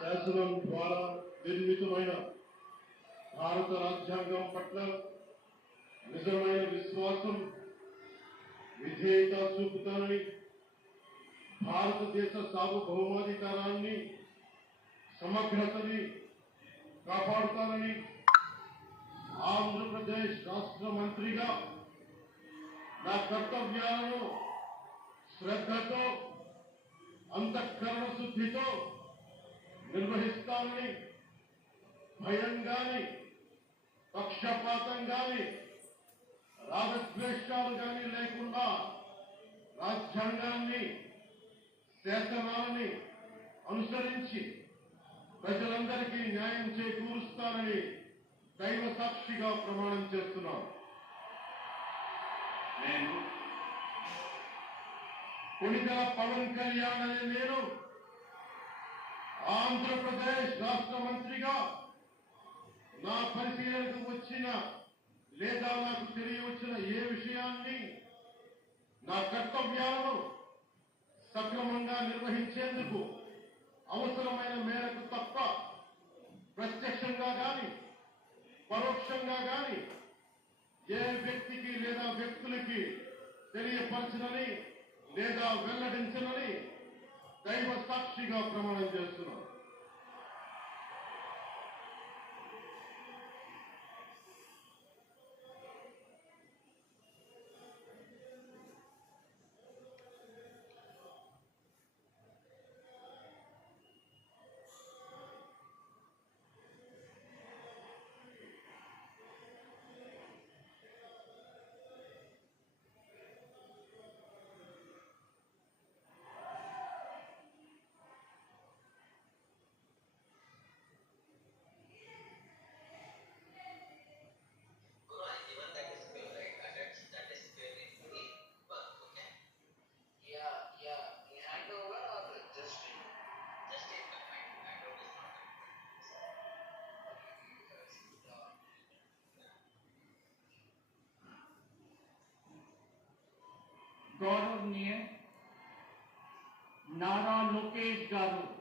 శాసనం ద్వారా నిర్మితమైన భారత రాజ్యాంగం పట్ల నిజమైన విశ్వాసం విధేయత చూపుతానని, భారతదేశ సార్వభౌమాధికారాన్ని సమగ్రతని కాపాడుతానని ఆంధ్రప్రదేశ్ రాష్ట్ర మంత్రిగా నా కర్తవ్యాలను శ్రద్ధతో అంతఃకరణ శుద్ధితో నిర్వహిస్తానని, భయం గాని పక్షపాతం గాని రాగద్వేషాలు గాని లేకుండా రాజ్యాంగాన్ని శాసనాలని అనుసరించి ప్రజలందరికీ న్యాయం చేకూరుస్తానని దైవ సాక్షిగా ప్రమాణం చేస్తున్నాను. నేను కొణిదెల పవన్ కళ్యాణ్ అనే నేను ఆంధ్రప్రదేశ్ రాష్ట్ర మంత్రిగా నా పరిశీలనకు వచ్చిన లేదా నాకు తెలియవచ్చిన ఏ విషయాన్ని నా కర్తవ్యాలను సక్రమంగా నిర్వహించేందుకు అవసరమైన మేరకు తప్ప ప్రత్యక్షంగా గాని పరోక్షంగా గాని ఏ వ్యక్తికి లేదా వ్యక్తులకి తెలియపరచనని లేదా వెల్లడించనని దైవ సాక్షిగా ప్రమాణం చేస్తున్నాను. गौरवनीय नारा लोकेश गारू